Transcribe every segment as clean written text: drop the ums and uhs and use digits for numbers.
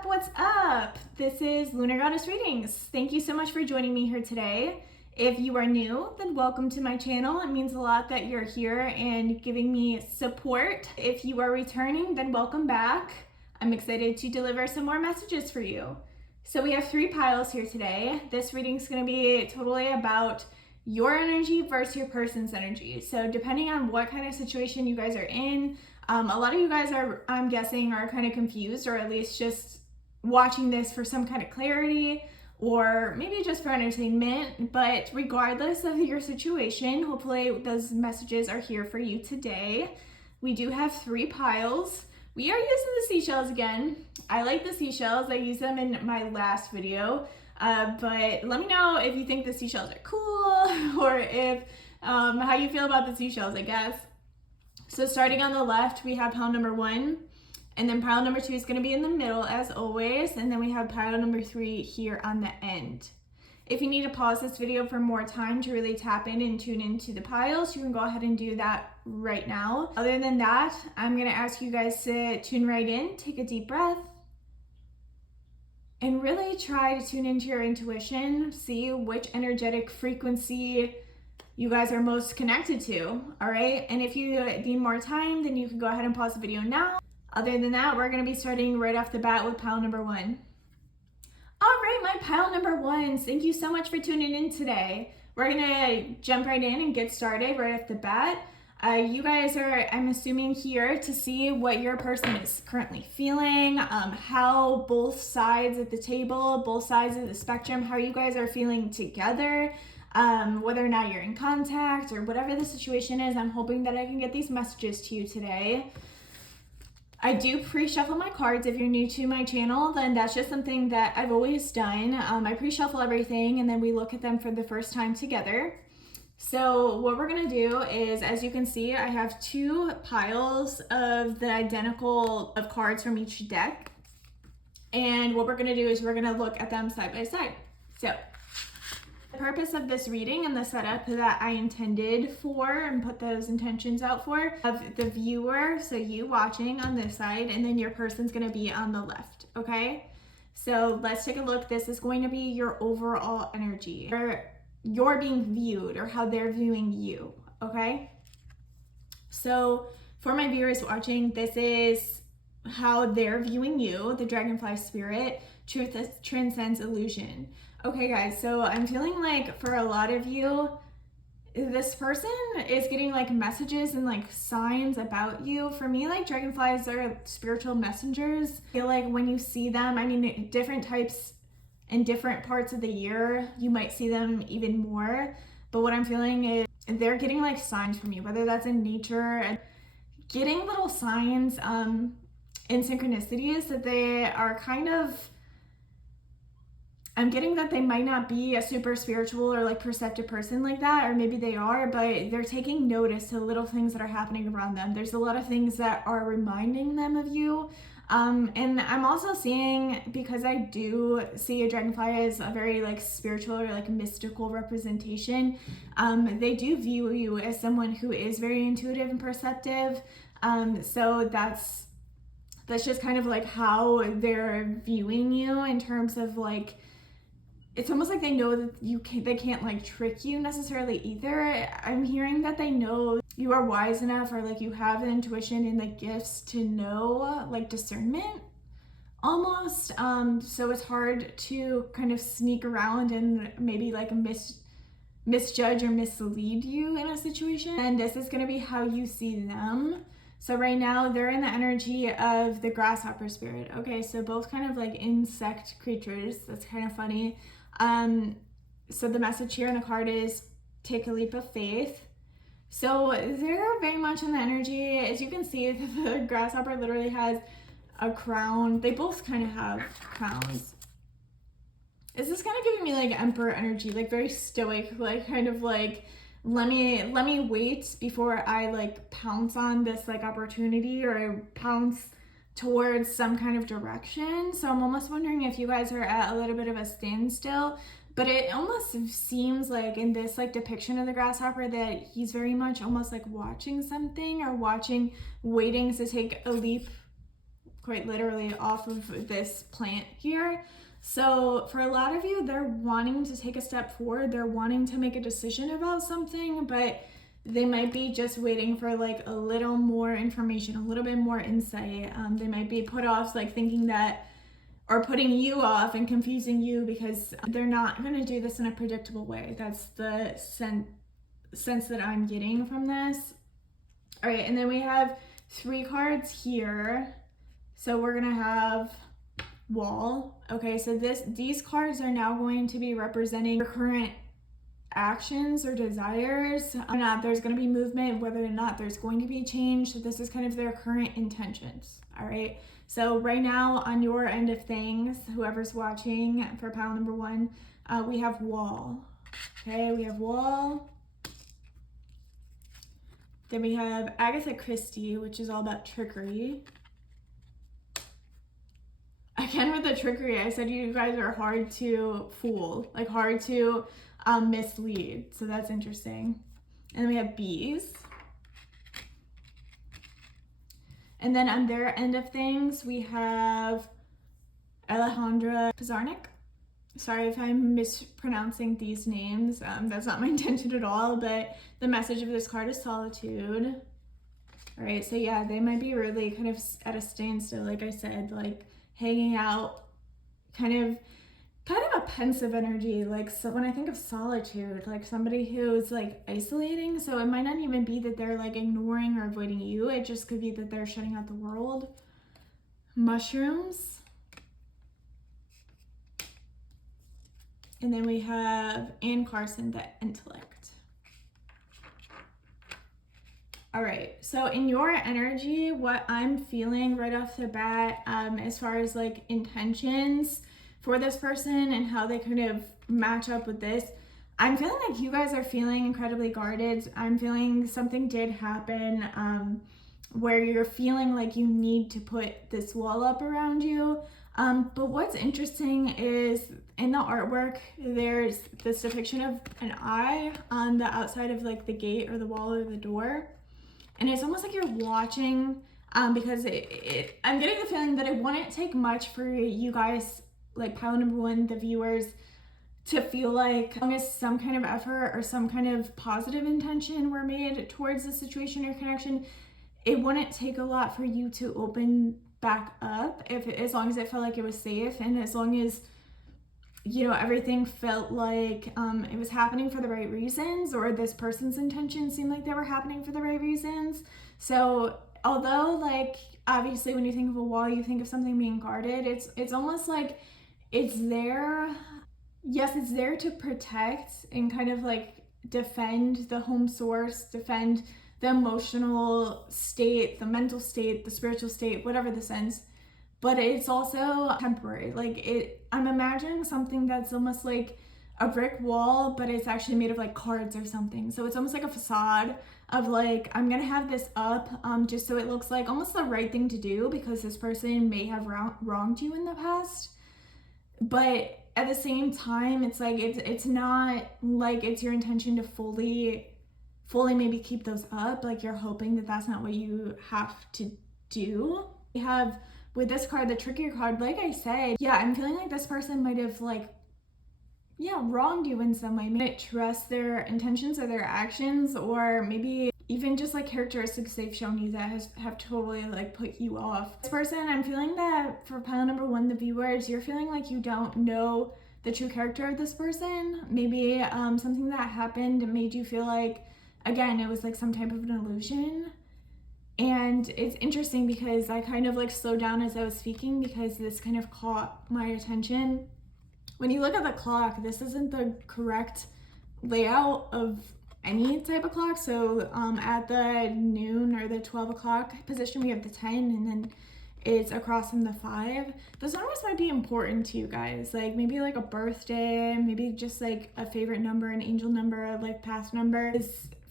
up? What's up? This is Lunar Goddess Readings. Thank you so much for joining me here today. If you are new, then welcome to my channel. It means a lot that you're here and giving me support. If you are returning, then welcome back. I'm excited to deliver some more messages for you. So we have 3 piles here today. This reading is going to be totally about your energy versus your person's energy. So depending on what kind of situation you guys are in, a lot of you guys are, I'm guessing, are kind of confused, or at least just watching this for some kind of clarity, or maybe just for entertainment. But regardless of your situation, hopefully those messages are here for you today. We do have 3 piles. We are using the seashells again. I like the seashells. I used them in my last video. But let me know if you think the seashells are cool, or if how you feel about the seashells, I guess. So starting on the left, we have pile number 1, and then pile number 2 is going to be in the middle as always, and then we have pile number 3 here on the end. If you need to pause this video for more time to really tap in and tune into the piles, you can go ahead and do that right now. Other than that, I'm going to ask you guys to tune right in, take a deep breath, and really try to tune into your intuition, see which energetic frequency you guys are most connected to, all right? And if you need more time, then you can go ahead and pause the video now. Other than that, we're gonna be starting right off the bat with pile number 1. All right, my pile number 1s, thank you so much for tuning in today. We're gonna jump right in and get started right off the bat. You guys are, I'm assuming, here to see what your person is currently feeling, how both sides of the table, both sides of the spectrum, how you guys are feeling together, whether or not you're in contact or whatever the situation is. I'm hoping that I can get these messages to you today. I do pre-shuffle my cards. If you're new to my channel, then that's just something that I've always done. I pre-shuffle everything and then we look at them for the first time together. So what we're gonna do is, as you can see, I have 2 piles of the identical of cards from each deck. And what we're gonna do is we're gonna look at them side by side. So the purpose of this reading and the setup that I intended for and put those intentions out for, of the viewer, so you watching on this side, and then your person's gonna be on the left, okay? So let's take a look. This is going to be your overall energy, or you're being viewed, or how they're viewing you, okay? So for my viewers watching, this is how they're viewing you, the dragonfly spirit. Truth transcends illusion. Okay guys, so I'm feeling like for a lot of you, this person is getting like messages and like signs about you. For me, like dragonflies are spiritual messengers. I feel like when you see them, I mean, different types in different parts of the year, you might see them even more. But what I'm feeling is they're getting like signs from you, whether that's in nature, and getting little signs in synchronicities that they are kind of, I'm getting that they might not be a super spiritual or like perceptive person like that, or maybe they are, but they're taking notice to little things that are happening around them. There's a lot of things that are reminding them of you. And I'm also seeing, because I do see a dragonfly as a very like spiritual or like mystical representation, they do view you as someone who is very intuitive and perceptive. So that's just kind of like how they're viewing you, in terms of like, it's almost like they know that they can't like trick you necessarily either. I'm hearing that they know you are wise enough, or like you have the intuition and the gifts to know, like discernment almost. So it's hard to kind of sneak around and maybe like misjudge or mislead you in a situation. And this is going to be how you see them. So right now they're in the energy of the grasshopper spirit. Okay, so both kind of like insect creatures. That's kind of funny. So the message here in the card is take a leap of faith. So they're very much in the energy. As you can see, the grasshopper literally has a crown. They both kind of have crowns. This is kind of giving me like emperor energy, like very stoic, like kind of like, let me wait before I like pounce on this like opportunity, or I pounce towards some kind of direction. So I'm almost wondering if you guys are at a little bit of a standstill, but it almost seems like in this like depiction of the grasshopper that he's very much almost like watching something, or waiting to take a leap quite literally off of this plant here. So for a lot of you, they're wanting to take a step forward. They're wanting to make a decision about something, but they might be just waiting for like a little more information, a little bit more insight. They might be put off like thinking that, or putting you off and confusing you because they're not going to do this in a predictable way. That's the sense that I'm getting from this. All right, and then we have 3 cards here. So we're going to have wall. Okay, so these cards are now going to be representing your current actions or desires. Whether or not there's going to be movement, whether or not there's going to be change. So this is kind of their current intentions. All right, so right now on your end of things, whoever's watching for pile number 1, we have wall. Okay, we have wall. Then we have Agatha Christie, which is all about trickery. Again, with the trickery, I said you guys are hard to fool, like hard to mislead. So that's interesting. And then we have bees. And then on their end of things, we have Alejandra Pizarnik. Sorry if I'm mispronouncing these names. That's not my intention at all, but the message of this card is solitude. All right, so yeah, they might be really kind of at a standstill, like I said, like hanging out, kind of a pensive energy. Like, so when I think of solitude, like somebody who's like isolating, so it might not even be that they're like ignoring or avoiding you. It just could be that they're shutting out the world. Mushrooms. And then we have Anne Carson, the intellect. All right, so in your energy, what I'm feeling right off the bat, as far as like intentions for this person and how they kind of match up with this, I'm feeling like you guys are feeling incredibly guarded. I'm feeling something did happen where you're feeling like you need to put this wall up around you. But what's interesting is in the artwork, there's this depiction of an eye on the outside of like the gate or the wall or the door. And it's almost like you're watching, because I'm getting the feeling that it wouldn't take much for you guys, like pile number 1, the viewers, to feel like as long as some kind of effort or some kind of positive intention were made towards the situation or connection, it wouldn't take a lot for you to open back up, as long as it felt like it was safe, and as long as, you know, everything felt like it was happening for the right reasons, or this person's intentions seemed like they were happening for the right reasons. So although, like, obviously when you think of a wall, you think of something being guarded, it's almost like it's there. Yes, it's there to protect and kind of like defend the home source, defend the emotional state, the mental state, the spiritual state, whatever the sense. But it's also temporary. Like, I'm imagining something that's almost like a brick wall, but it's actually made of like cards or something. So it's almost like a facade of like, I'm gonna have this up just so it looks like almost the right thing to do because this person may have wronged you in the past. But at the same time, it's like, it's not like it's your intention to fully maybe keep those up. Like, you're hoping that that's not what you have to do. We have with this card, the trickier card, like I said, yeah, I'm feeling like this person might have like, yeah, wronged you in some way. Maybe trust their intentions or their actions, or maybe even just like characteristics they've shown you that have totally like put you off. This person, I'm feeling that for pile number 1, the viewers, you're feeling like you don't know the true character of this person. Maybe something that happened made you feel like, again, it was like some type of an illusion. And it's interesting because I kind of like slowed down as I was speaking because this kind of caught my attention. When you look at the clock, this isn't the correct layout of any type of clock. So at the noon or the 12 o'clock position, we have the 10, and then it's across from the 5. Those numbers might be important to you guys, like maybe like a birthday, maybe just like a favorite number, an angel number, a life path number.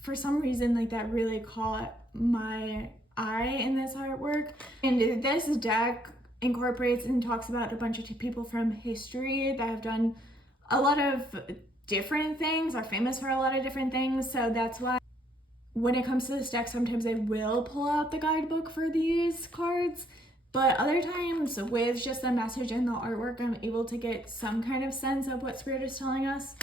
For some reason, like that really caught my eye in this artwork. And this deck incorporates and talks about a bunch of people from history that have done a lot of different things, are famous for a lot of different things. So that's why when it comes to this deck, sometimes I will pull out the guidebook for these cards, But other times with just the message and the artwork, I'm able to get some kind of sense of what Spirit is telling us.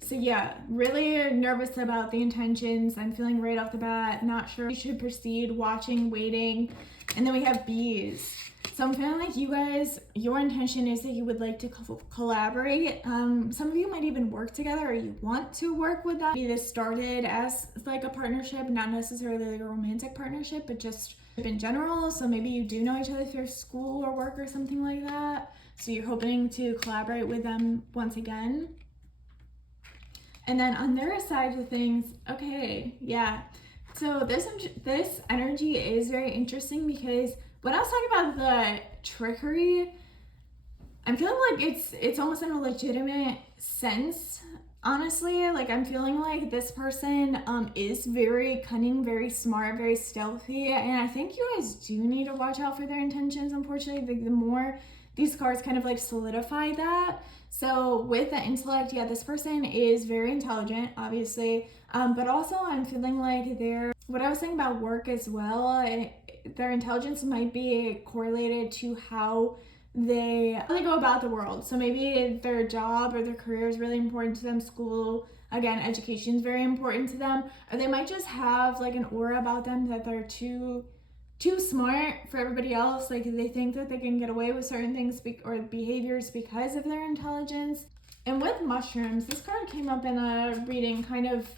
So yeah, really nervous about the intentions. I'm feeling right off the bat, not sure we should proceed, watching, waiting. And then we have bees. So I'm feeling like you guys, your intention is that you would like to collaborate. Some of you might even work together, or you want to work with them. Maybe this started as like a partnership, not necessarily like a romantic partnership, but just in general. So maybe you do know each other through school or work or something like that. So you're hoping to collaborate with them once again. And then on their side of things, okay, yeah. So this energy is very interesting, because when I was talking about the trickery, I'm feeling like it's almost in a legitimate sense, honestly. Like, I'm feeling like this person is very cunning, very smart, very stealthy, and I think you guys do need to watch out for their intentions, unfortunately. The more these cards kind of like solidify that. So with the intellect, yeah, this person is very intelligent, obviously, but also I'm feeling like what I was saying about work as well, their intelligence might be correlated to how they go about the world. So maybe their job or their career is really important to them. School, again, education is very important to them. Or they might just have like an aura about them that they're too smart for everybody else. Like, they think that they can get away with certain things or behaviors because of their intelligence. And with mushrooms, this card came up in a reading kind of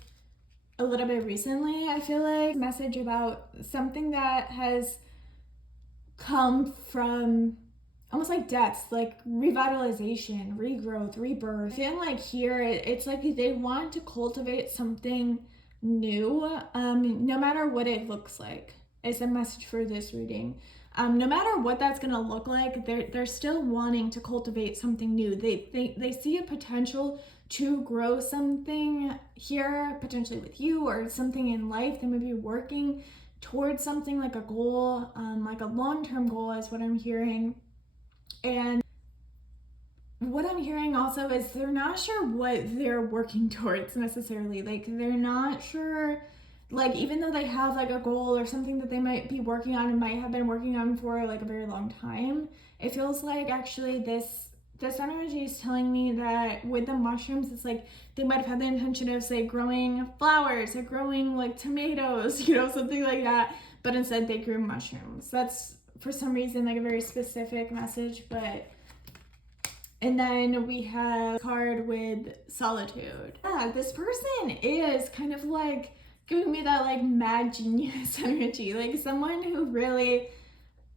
a little bit recently, I feel like. Message about something that has come from almost like deaths, like revitalization, regrowth, rebirth. I feel like here it's like they want to cultivate something new, no matter what it looks like. Is a message for this reading. No matter what that's gonna look like, they're still wanting to cultivate something new. They see a potential to grow something here, potentially with you, or something in life. They may be working towards something like a goal, like a long-term goal is what I'm hearing. And what I'm hearing also is they're not sure what they're working towards necessarily. Like, they're not sure, like, even though they have like a goal or something that they might be working on and might have been working on for like a very long time, it feels like actually this energy is telling me that with the mushrooms, it's like they might have had the intention of, say, growing flowers or growing like tomatoes, you know, something like that, but instead they grew mushrooms. That's for some reason like a very specific message. But and then we have a card with solitude. Yeah, this person is kind of like giving me that like mad genius energy, like someone who really,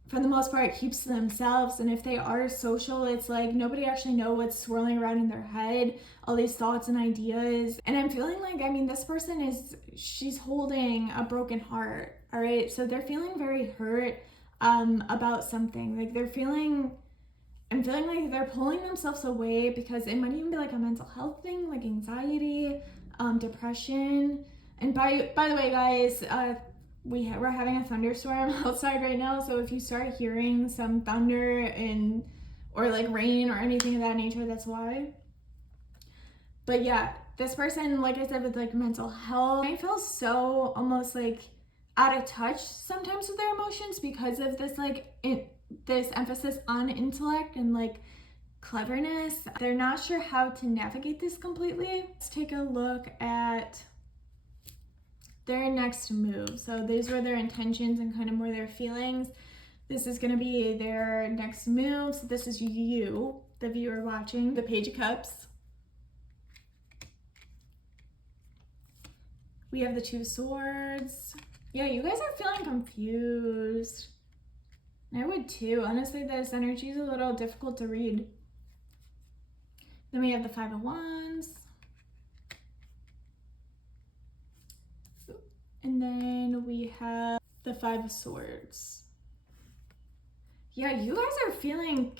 for the most part, keeps to themselves. And if they are social, it's like nobody actually know what's swirling around in their head, all these thoughts and ideas. And I'm feeling like, I mean, this person she's holding a broken heart, all right? So they're feeling very hurt about something. Like, I'm feeling like they're pulling themselves away because it might even be like a mental health thing, like anxiety, depression. And by the way, guys, we're having a thunderstorm outside right now, so if you start hearing some thunder or like rain or anything of that nature, that's why. But yeah, this person, like I said, with like mental health, I feel so almost like out of touch sometimes with their emotions because of this this emphasis on intellect and like cleverness. They're not sure how to navigate this completely. Let's take a look at their next move. So these were their intentions and kind of more their feelings. This is going to be their next move. So this is you, the viewer watching, the Page of Cups. We have the Two of Swords. Yeah, you guys are feeling confused. I would too. Honestly, this energy is a little difficult to read. Then we have the Five of Wands. And then we have the Five of Swords. Yeah, you guys are feeling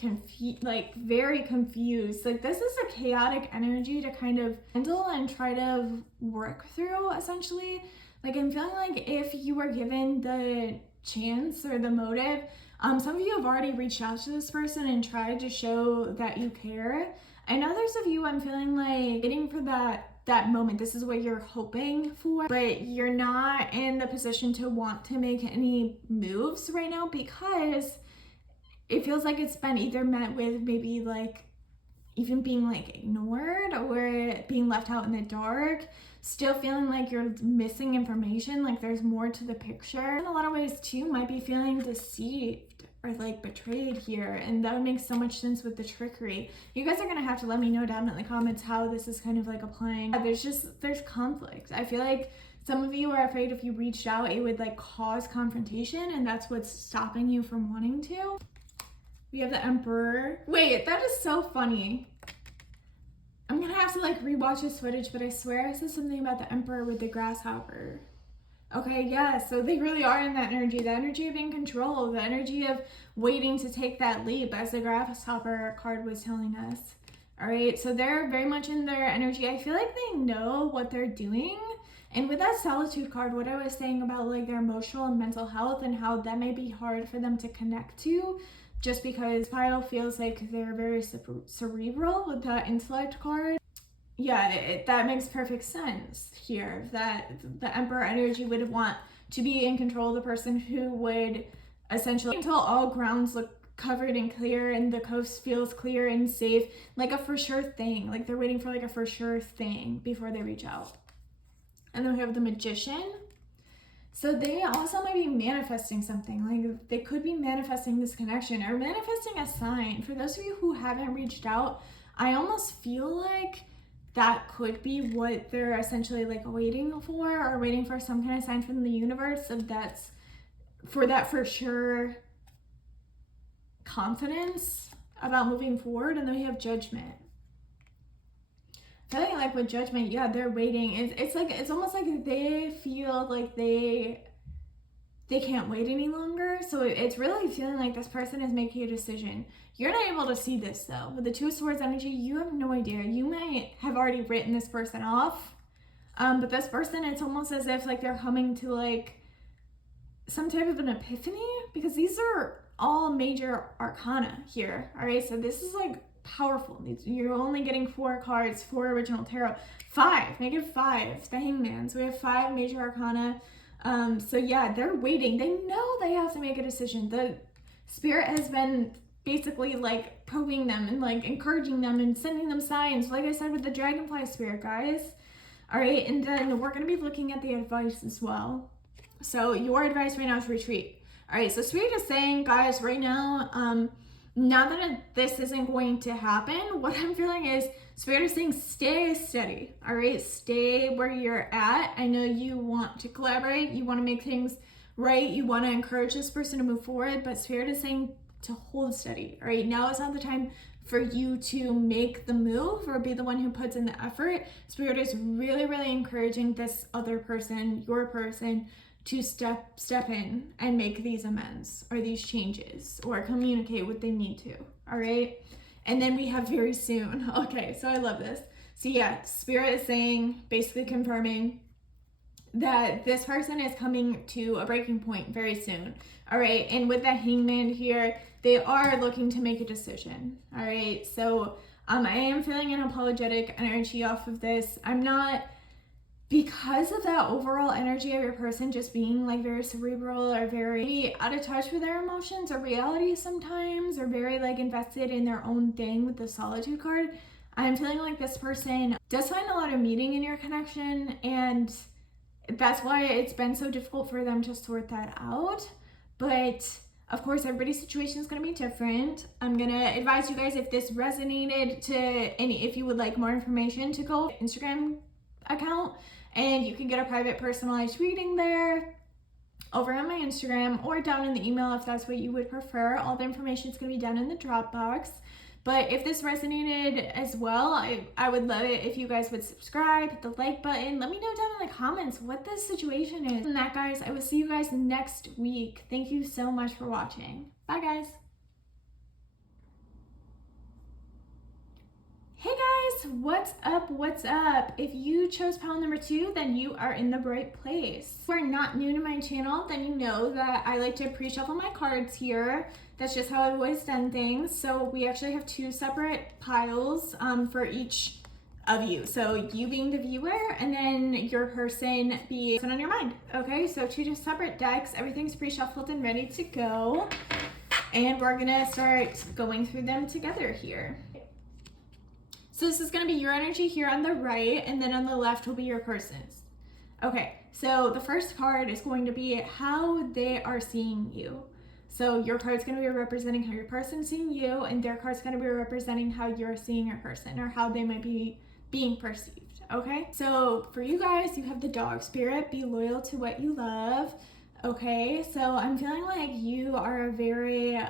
like very confused. Like, this is a chaotic energy to kind of handle and try to work through, essentially. Like, I'm feeling like if you were given the chance or the motive, some of you have already reached out to this person and tried to show that you care. And others of you, I'm feeling like waiting for that that moment. This is what you're hoping for, but you're not in the position to want to make any moves right now because it feels like it's been either met with maybe like even being like ignored or being left out in the dark, still feeling like you're missing information, like there's more to the picture. In a lot of ways too, might be feeling deceived or like betrayed here, and that would make so much sense with the trickery. You guys are gonna have to let me know down in the comments how this is kind of like applying. There's conflict. I feel like some of you are afraid if you reached out it would like cause confrontation, and that's what's stopping you from wanting to. We have the Emperor. Wait, that is so funny. I'm gonna have to like rewatch this footage, but I swear I said something about the Emperor with the grasshopper. Okay, yeah, so they really are in that energy, the energy of being in control, the energy of waiting to take that leap, as the grasshopper card was telling us. All right, so they're very much in their energy. I feel like they know what they're doing. And with that Solitude card, what I was saying about like their emotional and mental health and how that may be hard for them to connect to, just because pile feels like they're very cerebral with that Intellect card. Yeah, that makes perfect sense here, that the Emperor energy would want to be in control of the person who would essentially, until all grounds look covered and clear and the coast feels clear and safe, like a for sure thing, like they're waiting for like a for sure thing before they reach out. And then we have the Magician. So they also might be manifesting something, like they could be manifesting this connection or manifesting a sign. For those of you who haven't reached out, I almost feel like that could be what they're essentially like waiting for, or waiting for some kind of sign from the universe of that's for that for sure confidence about moving forward. And then we have Judgment. I think like with Judgment, yeah, they're waiting. It's almost like they feel like they can't wait any longer. So it's really feeling like this person is making a decision. You're not able to see this though. With the Two of Swords energy, you have no idea. You might have already written this person off. But this person, it's almost as if like they're coming to like some type of an epiphany, because these are all major arcana here. All right, so this is like powerful. You're only getting 4 cards for original tarot. 5, make it 5, the Hangman. So we have 5 major arcana. So yeah, they're waiting. They know they have to make a decision. The Spirit has been basically like probing them and like encouraging them and sending them signs, like I said with the Dragonfly Spirit, guys. All right, and then we're going to be looking at the advice as well. So your advice right now is retreat. All right, so Spirit is saying, guys, right now, now that this isn't going to happen, what I'm feeling is Spirit is saying stay steady. All right, stay where you're at. I know you want to collaborate, you want to make things right, you want to encourage this person to move forward, but Spirit is saying to hold steady. All right, now is not the time for you to make the move or be the one who puts in the effort. Spirit is really, really encouraging this other person, your person, to step in and make these amends or these changes or communicate what they need to. All right, and then we have very soon. Okay, so I love this. So yeah, Spirit is saying, basically confirming that this person is coming to a breaking point very soon. All right, and with the Hangman here, they are looking to make a decision. All right, so I am feeling an apologetic energy off of this. I'm not, because of that overall energy of your person just being like very cerebral or very out of touch with their emotions or reality sometimes, or very like invested in their own thing with the Solitude card. I'm feeling like this person does find a lot of meaning in your connection, and that's why it's been so difficult for them to sort that out. But of course, everybody's situation is going to be different. I'm going to advise you guys, if this resonated to any, if you would like more information, to go Instagram account and you can get a private personalized reading there over on my Instagram or down in the email if that's what you would prefer. All the information is going to be down in the drop box. But if this resonated as well, I would love it if you guys would subscribe, hit the like button. Let me know down in the comments what this situation is. And that, guys, I will see you guys next week. Thank you so much for watching. Bye, guys. Hey guys, what's up? What's up? If you chose pile number 2, then you are in the right place. If you are not new to my channel, then you know that I like to pre-shuffle my cards here. That's just how I've always done things. So we actually have 2 separate piles for each of you. So you being the viewer, and then your person be on your mind. Okay, so 2 separate decks. Everything's pre-shuffled and ready to go. And we're gonna start going through them together here. So this is gonna be your energy here on the right, and then on the left will be your person's. Okay, so the first card is going to be how they are seeing you. So your card's going to be representing how your person's seeing you, and their card's going to be representing how you're seeing your person, or how they might be being perceived, okay? So for you guys, you have the dog spirit, be loyal to what you love, okay? So I'm feeling like you are a very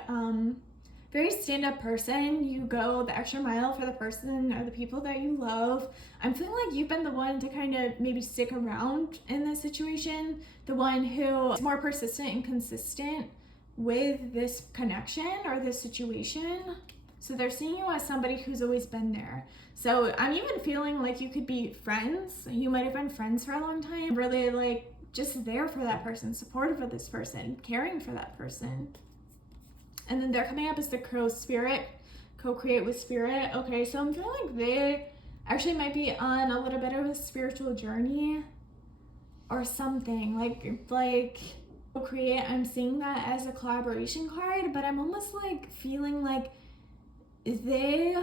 stand-up person. You go the extra mile for the person or the people that you love. I'm feeling like you've been the one to kind of maybe stick around in this situation, the one who is more persistent and consistent with this connection or this situation. So they're seeing you as somebody who's always been there. So I'm even feeling like you could be friends. You might have been friends for a long time, really like just there for that person, supportive of this person, caring for that person. And then they're coming up as the crow spirit, co-create with spirit. Okay, so I'm feeling like they actually might be on a little bit of a spiritual journey or something. Like co-create, I'm seeing that as a collaboration card, but I'm almost like feeling like they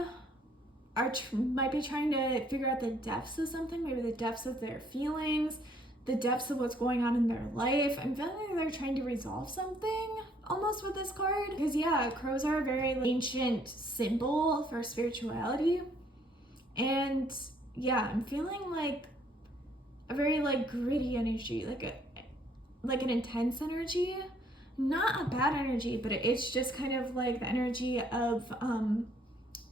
are might be trying to figure out the depths of something, maybe the depths of their feelings, the depths of what's going on in their life. I'm feeling like they're trying to resolve something almost with this card, because yeah, crows are a very ancient symbol for spirituality, and yeah, I'm feeling like a very like gritty energy, like an intense energy, not a bad energy, but it's just kind of like the energy of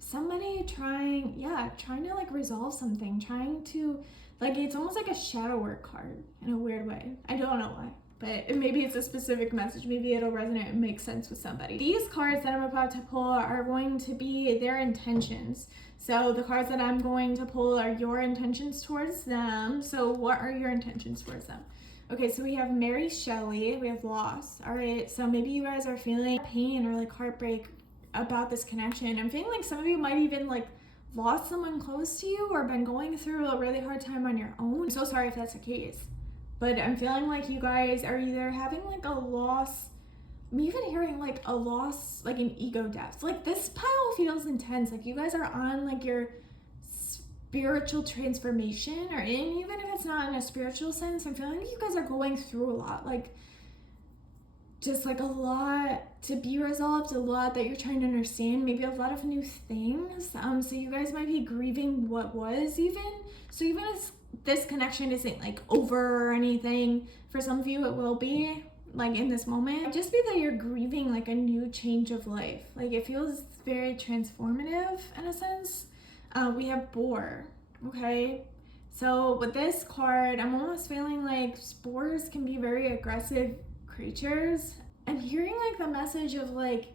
somebody trying to like resolve something, trying to like, it's almost like a shadow work card in a weird way. I don't know why, but maybe it's a specific message. Maybe it'll resonate and make sense with somebody. These cards that I'm about to pull are going to be their intentions. So the cards that I'm going to pull are your intentions towards them. So what are your intentions towards them? Okay, so we have Mary Shelley, we have loss. All right, so maybe you guys are feeling pain or like heartbreak about this connection. I'm feeling like some of you might even like lost someone close to you or been going through a really hard time on your own. I'm so sorry if that's the case, but I'm feeling like you guys are either having like a loss, I'm even hearing like a loss, like an ego death. Like this pile feels intense. Like you guys are on like your spiritual transformation, or even if it's not in a spiritual sense, I'm feeling like you guys are going through a lot, like just like a lot to be resolved, a lot that you're trying to understand, maybe a lot of new things. So you guys might be grieving what was even. So even if this connection isn't like over or anything, for some of you it will be like in this moment. Just be that you're grieving like a new change of life. Like it feels very transformative in a sense. We have boar, okay? So with this card, I'm almost feeling like boars can be very aggressive creatures. I'm hearing like the message of like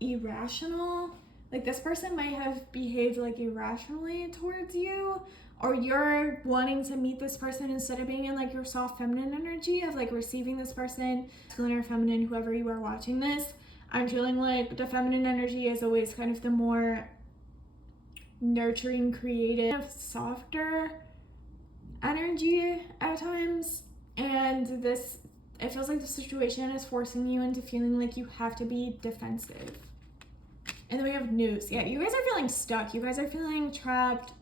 irrational, like this person might have behaved like irrationally towards you, or you're wanting to meet this person instead of being in like your soft feminine energy of like receiving this person, masculine or feminine, whoever you are watching this. I'm feeling like the feminine energy is always kind of the more nurturing, creative, softer energy at times, and this, it feels like the situation is forcing you into feeling like you have to be defensive. And then we have news. Yeah, you guys are feeling stuck. You guys are feeling trapped.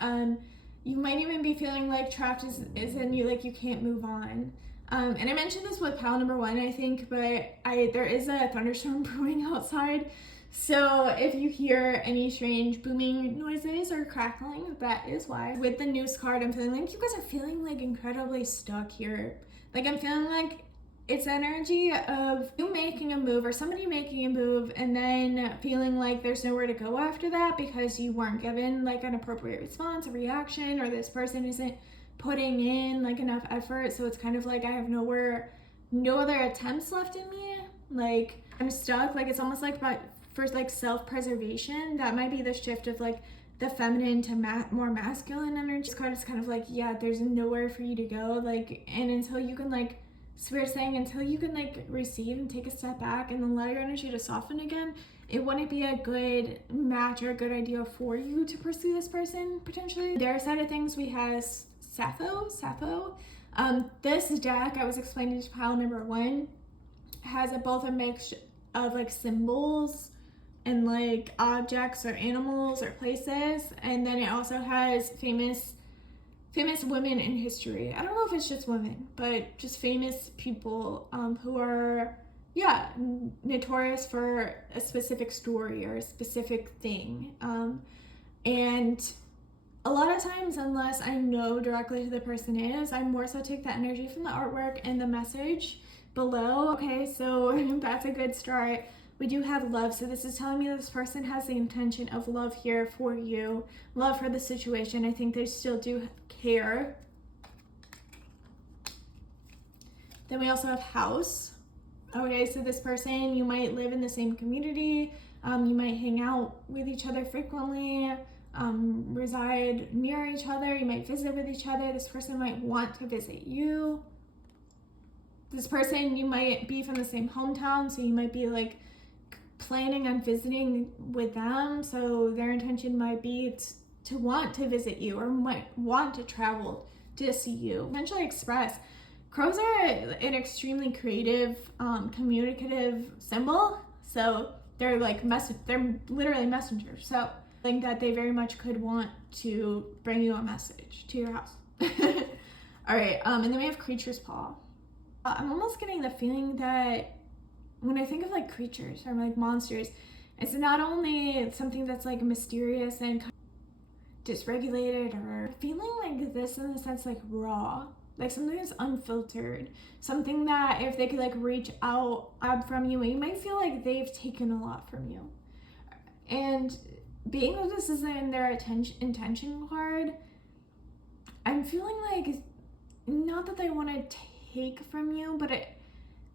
You might even be feeling like trapped is in you, like you can't move on. And I mentioned this with pile number 1, I think, but there is a thunderstorm brewing outside. So if you hear any strange booming noises or crackling, that is why. With the news card, I'm feeling like you guys are feeling like incredibly stuck here. Like I'm feeling like it's energy of you making a move or somebody making a move and then feeling like there's nowhere to go after that because you weren't given like an appropriate response, a reaction, or this person isn't putting in like enough effort. So it's kind of like I have no other attempts left in me. Like I'm stuck. Like it's almost like for like self-preservation. That might be the shift of like the feminine to more masculine energy. This card is kind of like, yeah, there's nowhere for you to go. Like, and until you can like, Spirit saying until you can like receive and take a step back and allow your energy to soften again, it wouldn't be a good match or a good idea for you to pursue this person potentially. Their side of things, we have Sappho. This deck I was explaining to pile number 1 has both a mix of like symbols and like objects or animals or places, and then it also has famous women in history. I don't know if it's just women, but just famous people who are notorious for a specific story or a specific thing. And a lot of times, unless I know directly who the person is, I more so take that energy from the artwork and the message below. Okay, so that's a good start. We do have love, so this is telling me this person has the intention of love here for you, love for the situation. I think they still do care. Then we also have house. Okay, so this person, you might live in the same community, you might hang out with each other frequently, reside near each other, you might visit with each other. This person might want to visit you. This person, you might be from the same hometown, so you might be like planning on visiting with them, so their intention might be to want to visit you or might want to travel to see you. Potentially express. Crows are an extremely creative, communicative symbol, so they're like they're literally messengers. So I think that they very much could want to bring you a message to your house. All right, and then we have creature's paw. I'm almost getting the feeling that when I think of like creatures or like monsters, it's not only something that's like mysterious and dysregulated, or feeling like this in the sense like raw, like something that's unfiltered, something that if they could like reach out from you, you might feel like they've taken a lot from you. And being that this is in their intention card, I'm feeling like not that they want to take from you, but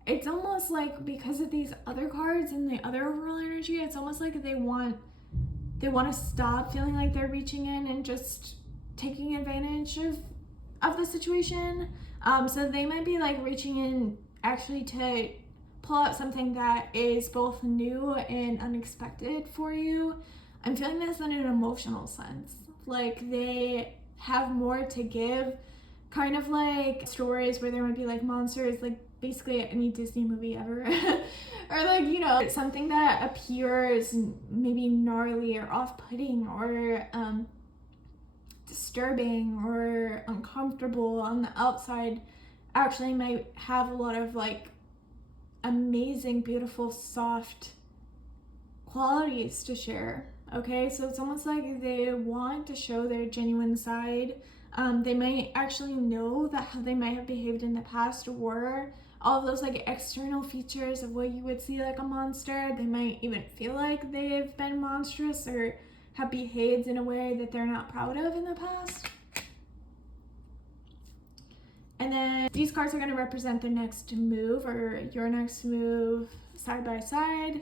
it's almost like because of these other cards and the other overall energy, it's almost like they want to stop feeling like they're reaching in and just taking advantage of the situation. So they might be like reaching in actually to pull out something that is both new and unexpected for you. I'm feeling this in an emotional sense, like they have more to give, kind of like stories where there might be like monsters, like basically any Disney movie ever, or like, you know, something that appears maybe gnarly or off-putting or disturbing or uncomfortable on the outside actually might have a lot of like amazing, beautiful, soft qualities to share. Okay, so it's almost like they want to show their genuine side. They might actually know that how they might have behaved in the past, or all of those like external features of what you would see like a monster. They might even feel like they've been monstrous or have behaved in a way that they're not proud of in the past. And then these cards are going to represent their next move or your next move side by side.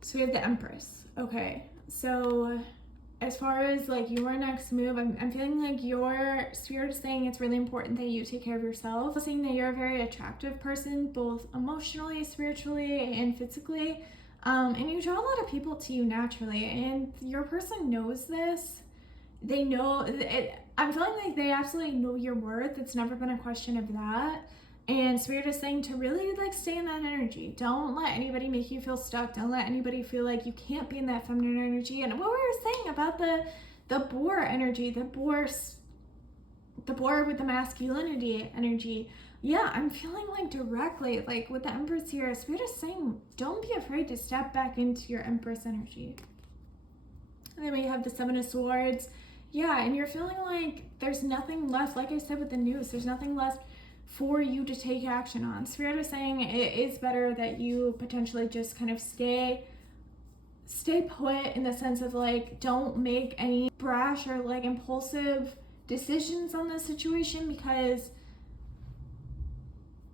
So we have the Empress. Okay, so as far as like your next move, I'm feeling like your spirit is saying it's really important that you take care of yourself. Saying that you're a very attractive person, both emotionally, spiritually, and physically. And you draw a lot of people to you naturally, and your person knows this. They know it. I'm feeling like they absolutely know your worth. It's never been a question of that. And Spirit is saying to really like stay in that energy. Don't let anybody make you feel stuck. Don't let anybody feel like you can't be in that feminine energy. And what we were saying about the boar energy, the boar with the masculinity energy. Yeah, I'm feeling like directly, like with the Empress here, Spirit is saying, don't be afraid to step back into your Empress energy. And then we have the Seven of Swords. Yeah, and you're feeling like there's nothing left, like I said with the news, there's nothing left for you to take action on. Spirit is saying it is better that you potentially just kind of stay put, in the sense of like, don't make any brash or like impulsive decisions on this situation, because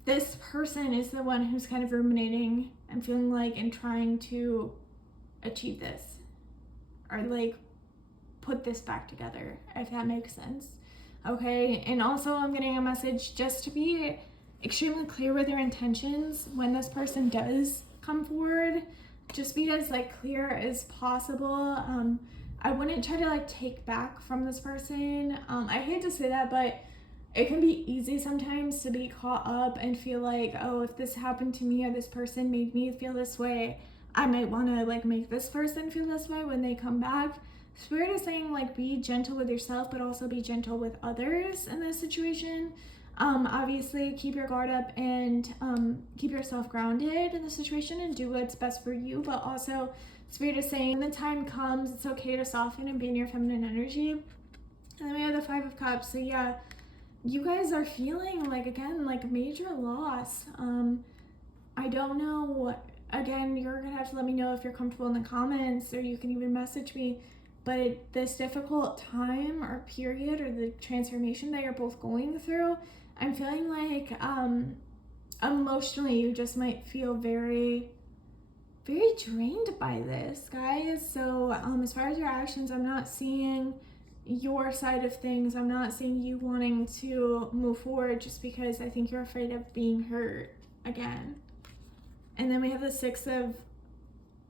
this person is the one who's kind of ruminating and feeling like and trying to achieve this or like put this back together, if that makes sense. Okay, and also I'm getting a message just to be extremely clear with your intentions when this person does come forward just be as like clear as possible. I wouldn't try to like take back from this person. I hate to say that, but it can be easy sometimes to be caught up and feel like, oh, if this happened to me or this person made me feel this way, I might want to like make this person feel this way when they come back. Spirit is saying like be gentle with yourself, but also be gentle with others in this situation. Obviously keep your guard up and keep yourself grounded in the situation and do what's best for you, but also Spirit is saying when the time comes, it's okay to soften and be in your feminine energy. And then we have the 5 of Cups. So yeah, you guys are feeling like, again, like major loss. I don't know, again, you're gonna have to let me know if you're comfortable in the comments, or you can even message me. But this difficult time or period or the transformation that you're both going through, I'm feeling like emotionally you just might feel very, very drained by this, guys. So as far as your actions, I'm not seeing your side of things. I'm not seeing you wanting to move forward just because I think you're afraid of being hurt again. And then we have the 6 of,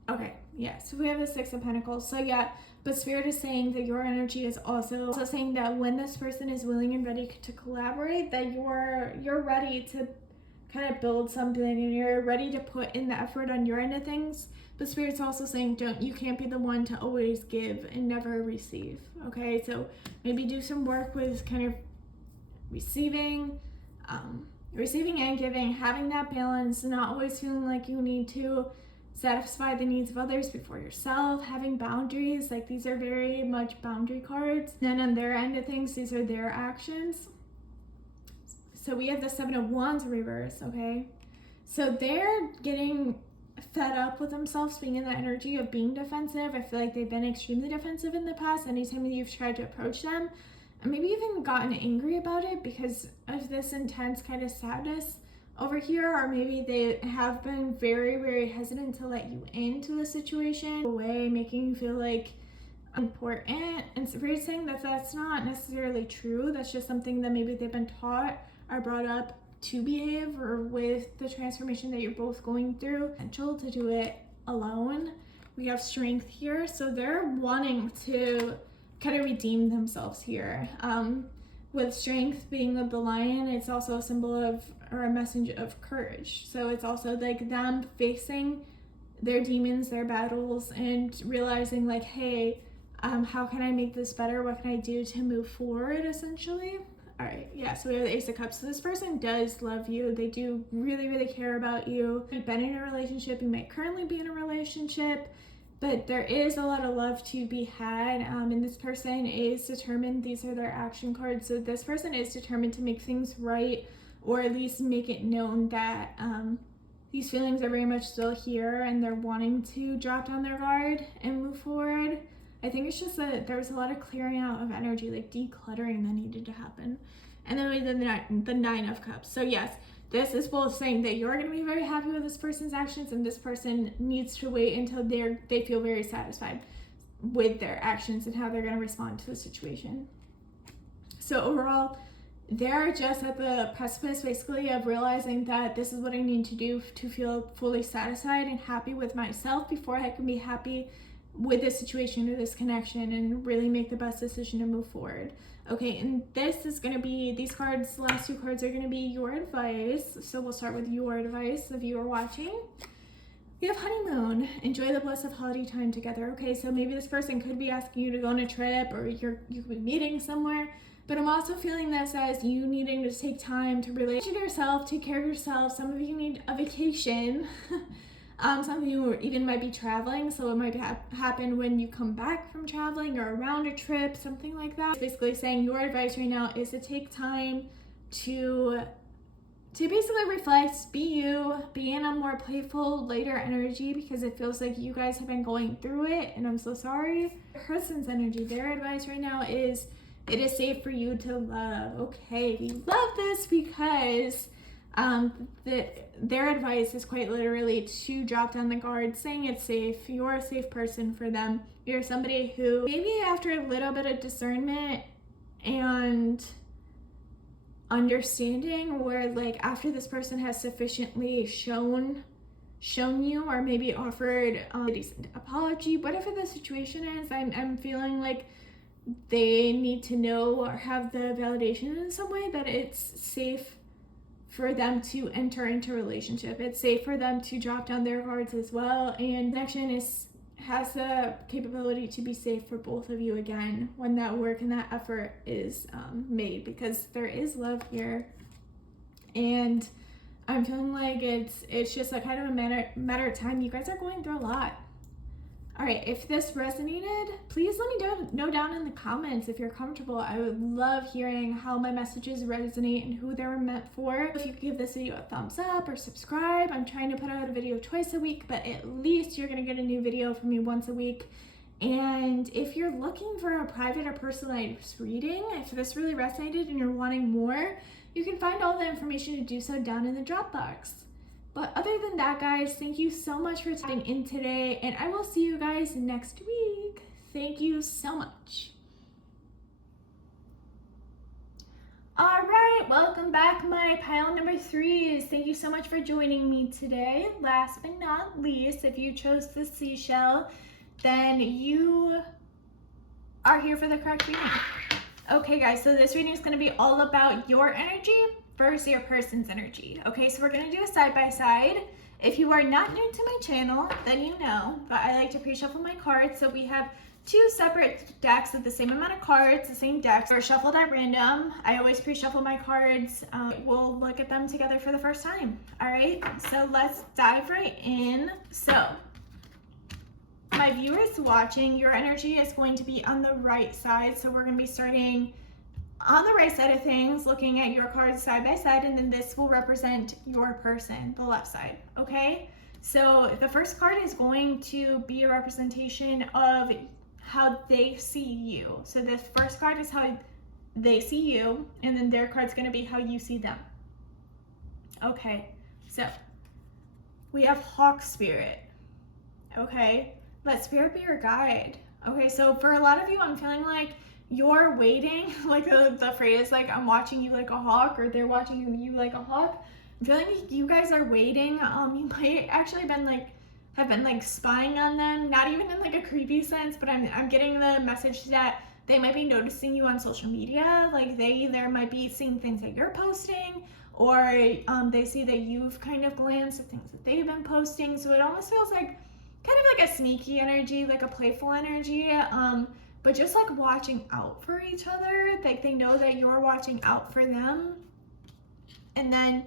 okay, yeah, so we have the 6 of Pentacles. So yeah, but Spirit is saying that your energy is also saying that when this person is willing and ready to collaborate, that you're ready to kind of build something and you're ready to put in the effort on your end of things. But Spirit's also saying you can't be the one to always give and never receive. Okay, so maybe do some work with kind of receiving and giving, having that balance, not always feeling like you need to satisfy the needs of others before yourself, having boundaries. Like these are very much boundary cards. Then on their end of things, these are their actions. So we have the 7 of Wands reverse, okay? So they're getting fed up with themselves being in the energy of being defensive. I feel like they've been extremely defensive in the past anytime that you've tried to approach them, and maybe even gotten angry about it because of this intense kind of sadness over here, or maybe they have been very, very hesitant to let you into the situation, away, making you feel like important. And Spirit's saying that that's not necessarily true. That's just something that maybe they've been taught or brought up to behave, or with the transformation that you're both going through, potential to do it alone. We have Strength here, so they're wanting to kind of redeem themselves here. With Strength being the lion, it's also a symbol of, or a message of courage. So it's also like them facing their demons, their battles, and realizing like, hey, how can I make this better? What can I do to move forward, essentially? All right, yeah, so we have the Ace of Cups. So this person does love you. They do really, really care about you. You've been in a relationship. You might currently be in a relationship, but there is a lot of love to be had. And this person is determined. These are their action cards. So this person is determined to make things right, or at least make it known that these feelings are very much still here and they're wanting to drop down their guard and move forward. I think it's just that there was a lot of clearing out of energy, like decluttering that needed to happen. And then we did the 9 of Cups. So yes, this is both saying that you're going to be very happy with this person's actions, and this person needs to wait until they feel very satisfied with their actions and how they're going to respond to the situation. So overall, they're just at the precipice basically of realizing that this is what I need to do to feel fully satisfied and happy with myself before I can be happy with this situation or this connection and really make the best decision to move forward. Okay, and this is going to be, these cards, the last 2 cards are going to be your advice. So we'll start with your advice if you are watching. We have honeymoon. Enjoy the bliss of holiday time together. Okay, so maybe this person could be asking you to go on a trip, or you could be meeting somewhere. But I'm also feeling this as you needing to take time to relate to yourself, take care of yourself. Some of you need a vacation. Some of you even might be traveling, so it might happen when you come back from traveling or around a trip, something like that. It's basically saying your advice right now is to take time to basically reflect, be you, be in a more playful, lighter energy, because it feels like you guys have been going through it, and I'm so sorry. Person's energy, their advice right now is it is safe for you to love. Okay, we love this because their advice is quite literally to drop down the guard, saying it's safe. You're a safe person for them. You're somebody who maybe after a little bit of discernment and understanding, where like after this person has sufficiently shown shown you or maybe offered a decent apology, whatever the situation is. I'm feeling like they need to know or have the validation in some way that it's safe for them to enter into a relationship. It's safe for them to drop down their guards as well, and connection has the capability to be safe for both of you again when that work and that effort is made, because there is love here. And I'm feeling like it's just a kind of a matter of time. You guys are going through a lot. All right, if this resonated, please let me know down in the comments if you're comfortable. I would love hearing how my messages resonate and who they were meant for. If you could give this video a thumbs up or subscribe. I'm trying to put out a video twice a week, but at least you're gonna get a new video from me once a week. And if you're looking for a private or personalized reading, if this really resonated and you're wanting more, you can find all the information to do so down in the drop box. But other than that, guys, thank you so much for tuning in today, and I will see you guys next week. Thank you so much. All right, welcome back, my pile number 3s. Thank you so much for joining me today. Last but not least, if you chose the seashell, then you are here for the correct reading. Okay, guys, so this reading is going to be all about your energy versus your person's energy. Okay, so we're going to do a side-by-side. If you are not new to my channel, then you know, but I like to pre-shuffle my cards. So we have 2 separate decks with the same amount of cards, the same decks are shuffled at random. I always pre-shuffle my cards. We'll look at them together for the first time. All right, so let's dive right in. So my viewers watching, your energy is going to be on the right side. So we're going to be starting on the right side of things, looking at your cards side by side, and then this will represent your person, the left side, okay? So the first card is going to be a representation of how they see you. So the first card is how they see you, and then their card's going to be how you see them. Okay, so we have Hawk Spirit, okay? Let Spirit be your guide. Okay, so for a lot of you, I'm feeling like you're waiting, like the phrase, like I'm watching you like a hawk, or they're watching you like a hawk. I'm feeling like you guys are waiting. You might actually have been spying on them, not even in like a creepy sense, but I'm getting the message that they might be noticing you on social media. Like they either might be seeing things that you're posting, or they see that you've kind of glanced at things that they've been posting. So it almost feels like kind of like a sneaky energy, like a playful energy. But just like watching out for each other, like they know that you're watching out for them. And then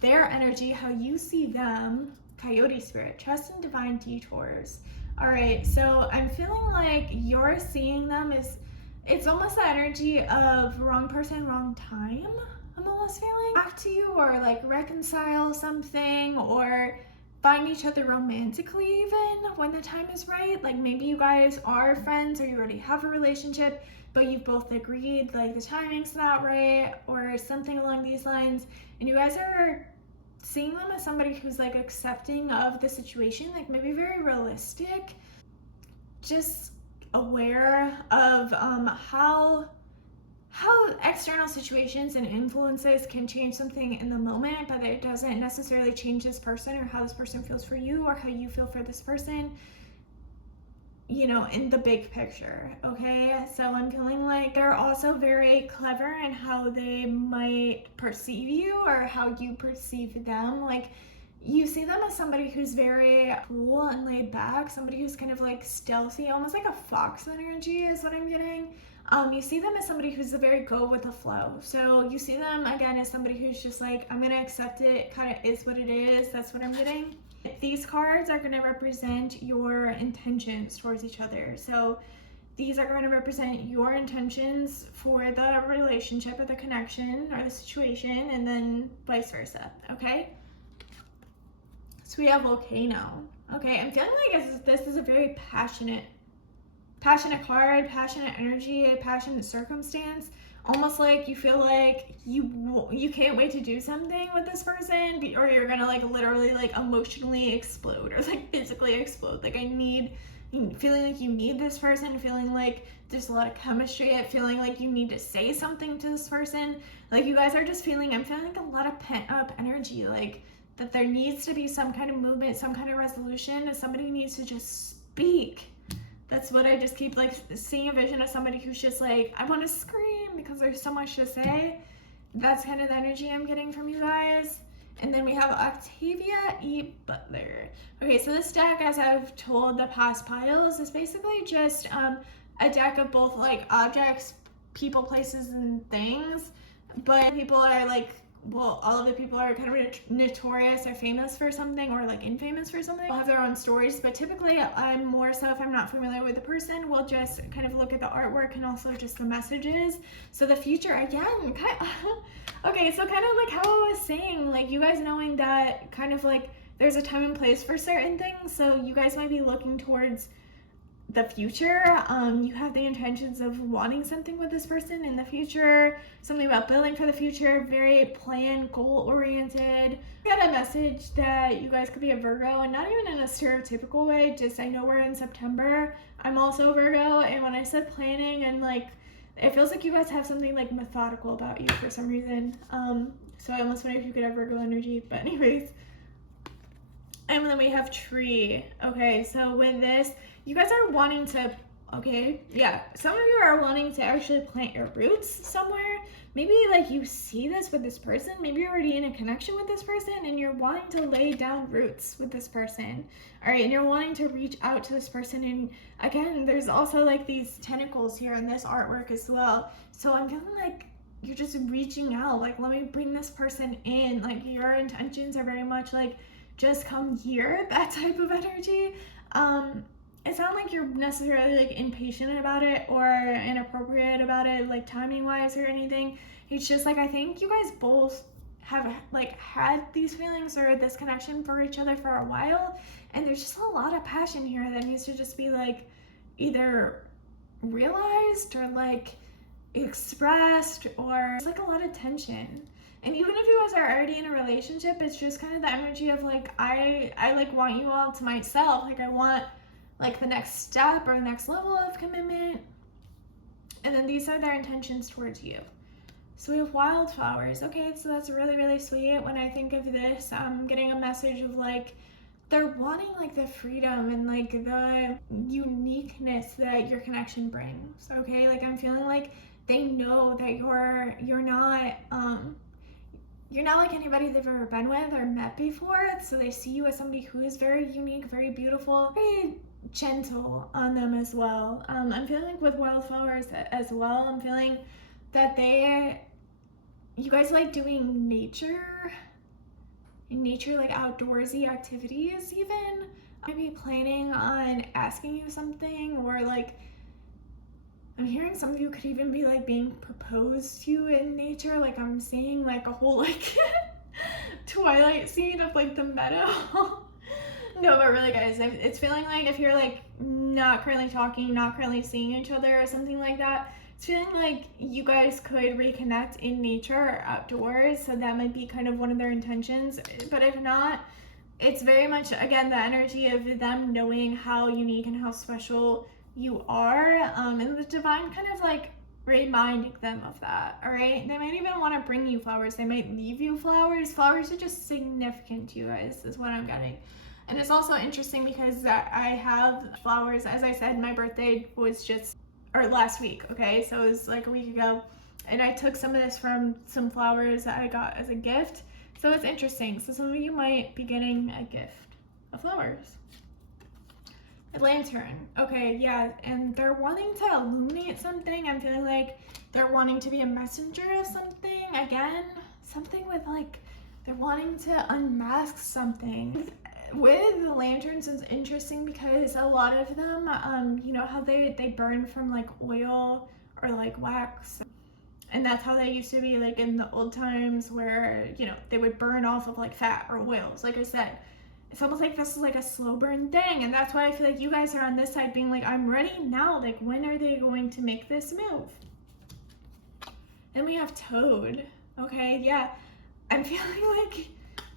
their energy, how you see them, Coyote Spirit, trust in divine detours. All right, so I'm feeling like you're seeing them as, it's almost the energy of wrong person, wrong time. I'm almost feeling back to you, or like reconcile something, or find each other romantically even when the time is right. Like maybe you guys are friends, or you already have a relationship, but you've both agreed like the timing's not right, or something along these lines, and you guys are seeing them as somebody who's like accepting of the situation, like maybe very realistic, just aware of how external situations and influences can change something in the moment, but it doesn't necessarily change this person or how this person feels for you, or how you feel for this person, you know, in the big picture. Okay, so I'm feeling like they're also very clever in how they might perceive you, or how you perceive them. Like you see them as somebody who's very cool and laid back, somebody who's kind of like stealthy, almost like a fox energy is what I'm getting. You see them as somebody who's very go with the flow. So you see them again as somebody who's just like, I'm gonna accept it, it kind of is what it is. That's what I'm getting. These cards are going to represent your intentions towards each other. So these are going to represent your intentions for the relationship or the connection or the situation, and then vice versa, okay? So we have Volcano. Okay, I'm feeling like this is a very passionate card, passionate energy, a passionate circumstance. Almost like you feel like you can't wait to do something with this person, or you're gonna like literally like emotionally explode, or like physically explode. Like feeling like you need this person, feeling like there's a lot of chemistry, feeling like you need to say something to this person. Like you guys are just feeling, I'm feeling like a lot of pent up energy. Like that there needs to be some kind of movement, some kind of resolution, and somebody needs to just speak. That's what I just keep like seeing, a vision of somebody who's just like, I want to scream because there's so much to say. That's kind of the energy I'm getting from you guys. And then we have Octavia E. Butler. Okay, so this deck, as I've told the past piles, is basically just a deck of both like objects, people, places, and things. But people are like, well, all of the people are kind of notorious or famous for something, or like infamous for something. They'll have their own stories, but typically I'm more so, if I'm not familiar with the person, we'll just kind of look at the artwork and also just the messages. So the future, again, okay, so kind of like how I was saying, like you guys knowing that kind of like there's a time and place for certain things. So you guys might be looking towards the future. You have the intentions of wanting something with this person in the future, something about building for the future, very plan, goal oriented. I got a message that you guys could be a Virgo, and not even in a stereotypical way, just I know we're in September. I'm also a Virgo, and when I said planning, and like it feels like you guys have something like methodical about you for some reason. So I almost wonder if you could have Virgo energy, but anyways. And then we have tree. Okay, so with this, you guys are wanting to, okay, yeah, some of you are wanting to actually plant your roots somewhere. Maybe like you see this with this person, maybe you're already in a connection with this person and you're wanting to lay down roots with this person. All right, and you're wanting to reach out to this person. And again, there's also like these tentacles here in this artwork as well. So I'm feeling like you're just reaching out, like, let me bring this person in. Like your intentions are very much like, just come here, that type of energy. It's not like you're necessarily like impatient about it or inappropriate about it, like timing wise or anything. It's just like, I think you guys both have like had these feelings or this connection for each other for a while, and there's just a lot of passion here that needs to just be like either realized or like expressed, or it's like a lot of tension. And even if you guys are already in a relationship, it's just kind of the energy of like, I like want you all to myself. Like I want like the next step or the next level of commitment. And then these are their intentions towards you. So we have wildflowers. Okay, so that's really, really sweet. When I think of this, I'm getting a message of like, they're wanting like the freedom and like the uniqueness that your connection brings. Okay, like I'm feeling like they know that you're not like anybody they've ever been with or met before. So they see you as somebody who is very unique, very beautiful, very gentle on them as well. I'm feeling like with wildflowers as well, I'm feeling that you guys like doing nature like outdoorsy activities even. Maybe planning on asking you something, or like I'm hearing some of you could even be like being proposed to in nature. Like I'm seeing like a whole like Twilight scene of like the meadow. No, but really guys, it's feeling like if you're like not currently talking, not currently seeing each other or something like that, it's feeling like you guys could reconnect in nature or outdoors. So that might be kind of one of their intentions. But if not, it's very much, again, the energy of them knowing how unique and how special you are, and the divine kind of like reminding them of that. All right, they might even want to bring you flowers, they might leave you flowers. Flowers are just significant to you guys, is what I'm getting. And it's also interesting because I have flowers. As I said, my birthday was last week, okay, so it was like a week ago, and I took some of this from some flowers that I got as a gift. So it's interesting. So some of you might be getting a gift of flowers. A lantern. Okay, yeah, and they're wanting to illuminate something. I'm feeling like they're wanting to be a messenger of something. Again, something with like, they're wanting to unmask something. With the lanterns, it's interesting because a lot of them, you know how they burn from like oil or like wax. And that's how they used to be like in the old times, where, you know, they would burn off of like fat or oils. Like I said, it's almost like this is like a slow burn thing. And that's why I feel like you guys are on this side being like, I'm ready now. Like, when are they going to make this move? Then we have Toad. Okay, yeah. I'm feeling like,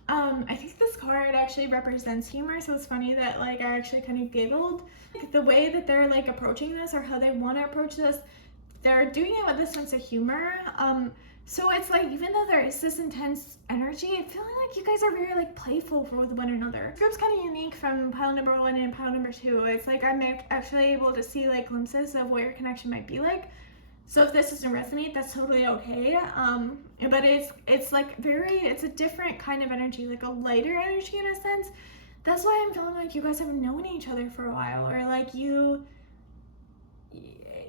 I think this card actually represents humor. So it's funny that like I actually kind of giggled. Like, the way that they're like approaching this, or how they want to approach this, they're doing it with a sense of humor. So it's like, even though there is this intense energy, I feel like you guys are very like playful with one another. This group's kind of unique from pile number 1 and pile number 2. It's like I'm actually able to see like glimpses of what your connection might be like. So if this doesn't resonate, that's totally okay. But it's like it's a different kind of energy, like a lighter energy in a sense. That's why I'm feeling like you guys have known each other for a while, or like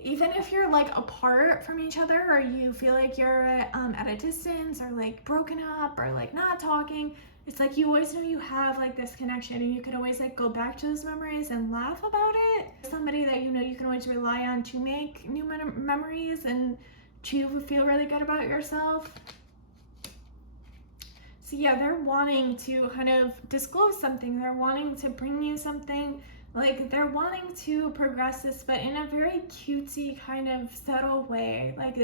even if you're like apart from each other, or you feel like you're at a distance, or like broken up, or like not talking, it's like you always know you have like this connection, and you can always like go back to those memories and laugh about it. Somebody that you know you can always rely on to make new memories and to feel really good about yourself. So yeah, they're wanting to kind of disclose something. They're wanting to bring you something. Like, they're wanting to progress this, but in a very cutesy kind of subtle way. Like,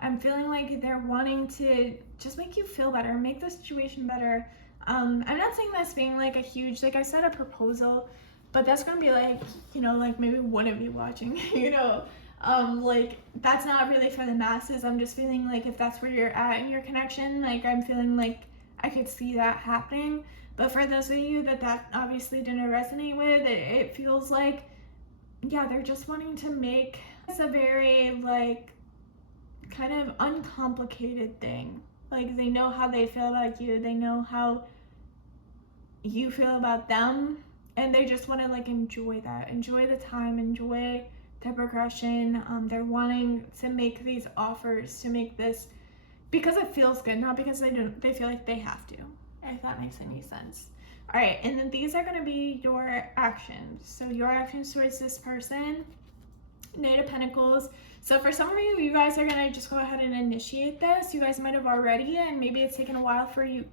I'm feeling like they're wanting to just make you feel better, make the situation better. I'm not saying that's being like a huge, like I said, a proposal, but that's gonna be like, you know, like maybe one of you watching, you know, like that's not really for the masses. I'm just feeling like if that's where you're at in your connection, like I'm feeling like I could see that happening. But for those of you that obviously didn't resonate with, it feels like, yeah, they're just wanting to make this a very like kind of uncomplicated thing. Like, they know how they feel about you, they know how you feel about them, and they just want to like enjoy that, enjoy the time, enjoy the progression. They're wanting to make these offers, to make this because it feels good, not because they feel like they have to, if that makes any sense. All right, and then these are going to be your actions. So your actions towards this person. Knight of Pentacles. So for some of you, you guys are going to just go ahead and initiate this. You guys might have already, and maybe it's taken a while for your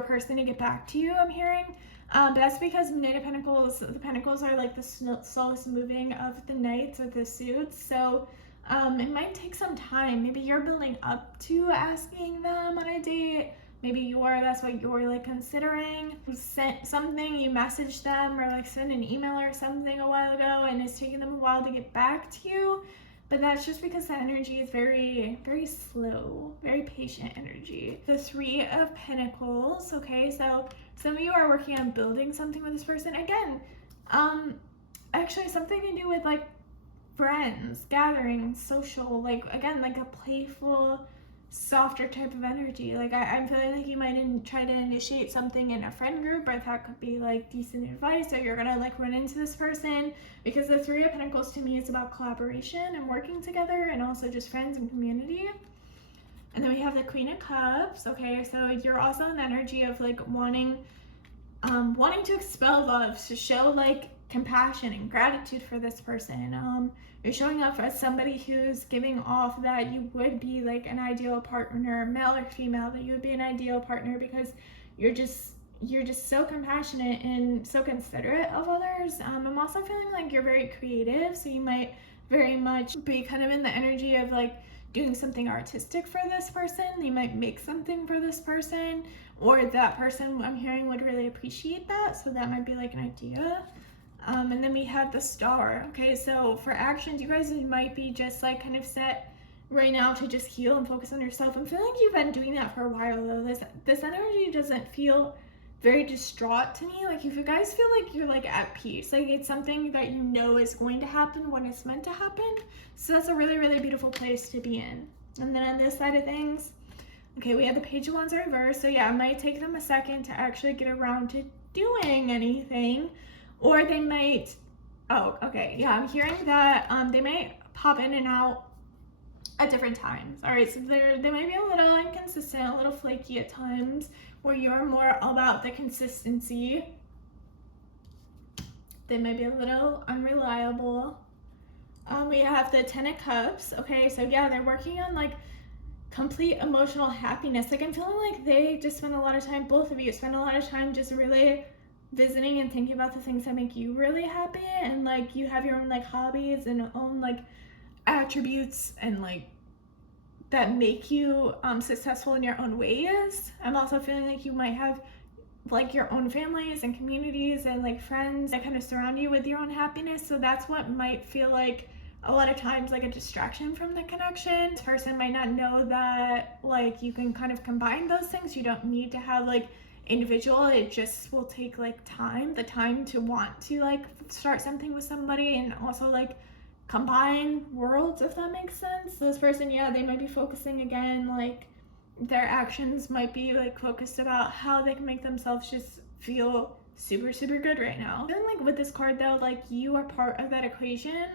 person to get back to you, I'm hearing. But that's because Knight of Pentacles, the Pentacles are like the slowest moving of the Knights or the suits. So it might take some time. Maybe you're building up to asking them on a date. Maybe that's what you're like considering. You sent something, you messaged them, or like sent an email or something a while ago, and it's taking them a while to get back to you. But that's just because the energy is very, very slow, very patient energy. The Three of Pentacles, okay? So some of you are working on building something with this person. Again, actually something to do with like friends, gatherings, social, like again, like a playful, softer type of energy. Like I'm feeling like you might try to initiate something in a friend group, or that could be like decent advice, or you're gonna like run into this person, because the Three of Pentacles to me is about collaboration and working together, and also just friends and community. And then we have the Queen of Cups. Okay, so you're also in the energy of like wanting to expel love, to show like compassion and gratitude for this person. You're showing up as somebody who's giving off that you would be like an ideal partner, male or female, that you would be an ideal partner, because you're just so compassionate and so considerate of others. I'm also feeling like you're very creative, so you might very much be kind of in the energy of like doing something artistic for this person. You might make something for this person, or that person, I'm hearing, would really appreciate that, so that might be like an idea. And then we have the Star. Okay, so for actions, you guys might be just like kind of set right now to just heal and focus on yourself. I'm feeling like you've been doing that for a while though. This energy doesn't feel very distraught to me. Like, if you guys feel like you're like at peace, like it's something that you know is going to happen when it's meant to happen. So that's a really, really beautiful place to be in. And then on this side of things, okay, we have the Page of Wands reversed. So yeah, it might take them a second to actually get around to doing anything. Or they might, oh, okay, yeah, I'm hearing that they might pop in and out at different times. All right, so they might be a little inconsistent, a little flaky at times, where you're more about the consistency. They might be a little unreliable. We have the Ten of Cups. Okay, so yeah, they're working on like complete emotional happiness. Like, I'm feeling like they just spend a lot of time, both of you spend a lot of time just really visiting and thinking about the things that make you really happy, and like you have your own like hobbies and own like attributes and like that make you successful in your own ways. I'm also feeling like you might have like your own families and communities and like friends that kind of surround you with your own happiness, so that's what might feel like a lot of times like a distraction from the connection. This person might not know that like you can kind of combine those things. You don't need to have like individual, it just will take like time, the time to want to like start something with somebody and also like combine worlds, if that makes sense. This person, yeah, they might be focusing again, like their actions might be like focused about how they can make themselves just feel super, super good right now. Then like with this card though, like you are part of that equation.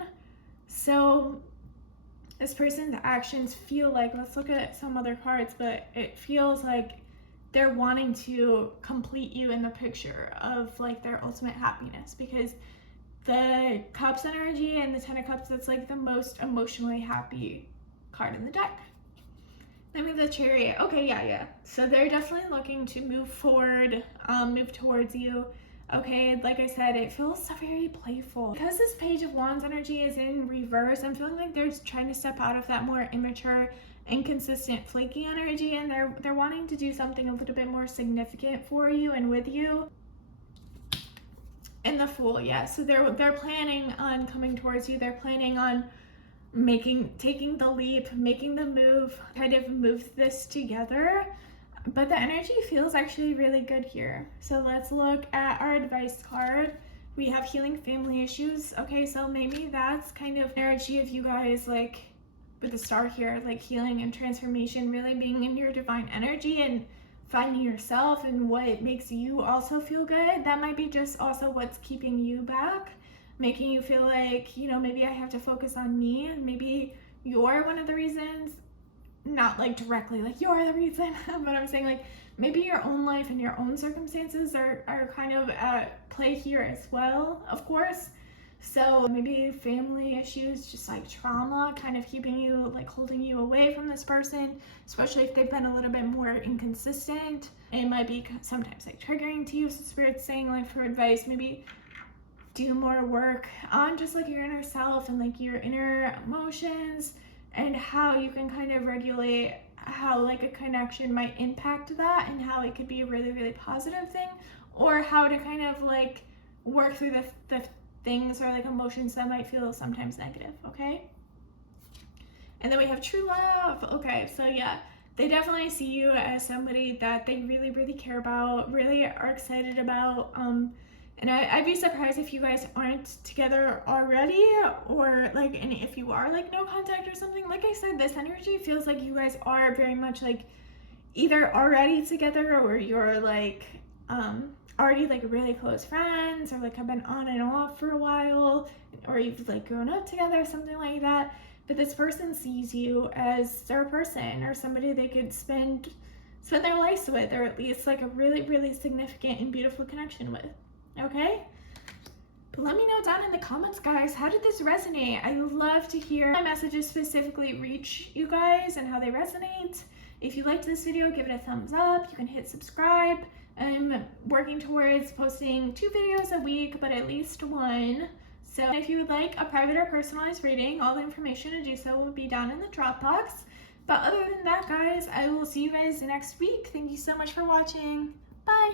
So this person's actions feel like, let's look at some other cards, but it feels like they're wanting to complete you in the picture of like their ultimate happiness, because the Cups energy and the Ten of Cups, that's like the most emotionally happy card in the deck. Then we have the Chariot. Okay, yeah. So they're definitely looking to move forward, move towards you. Okay, like I said, it feels very playful. Because this Page of Wands energy is in reverse, I'm feeling like they're trying to step out of that more immature, inconsistent, flaky energy, and they're wanting to do something a little bit more significant for you and with you. And the Fool, yeah. So they're planning on coming towards you. They're planning on taking the leap, making the move, kind of move this together. But the energy feels actually really good here. So let's look at our advice card. We have healing family issues. Okay, so maybe that's kind of energy of you guys like with the Star here, like healing and transformation, really being in your divine energy and finding yourself and what makes you also feel good. That might be just also what's keeping you back, making you feel like, you know, maybe I have to focus on me, and maybe you're one of the reasons. Not like directly like you're the reason, but I'm saying like maybe your own life and your own circumstances are kind of at play here as well, of course. So maybe family issues, just like trauma, kind of keeping you, like holding you away from this person, especially if they've been a little bit more inconsistent. It might be sometimes like triggering to you. So Spirit's saying like for advice, maybe do more work on just like your inner self and like your inner emotions, and how you can kind of regulate how like a connection might impact that, and how it could be a really, really positive thing, or how to kind of like work through the things or like emotions that might feel sometimes negative. Okay, and then we have True Love. Okay, so yeah, they definitely see you as somebody that they really, really care about, really are excited about. And I'd be surprised if you guys aren't together already, or like, and if you are like no contact or something. Like I said, this energy feels like you guys are very much like either already together, or you're like already like really close friends, or like have been on and off for a while, or you've like grown up together, something like that. But this person sees you as their person, or somebody they could spend their lives with, or at least like a really, really significant and beautiful connection with. Okay, but let me know down in the comments, guys, how did this resonate? I love to hear my messages specifically reach you guys and how they resonate. If you liked this video, give it a thumbs up. You can hit subscribe. I'm working towards posting 2 videos a week, but at least 1. So if you would like a private or personalized reading, all the information to do so will be down in the drop box. But other than that, guys, I will see you guys next week. Thank you so much for watching. Bye.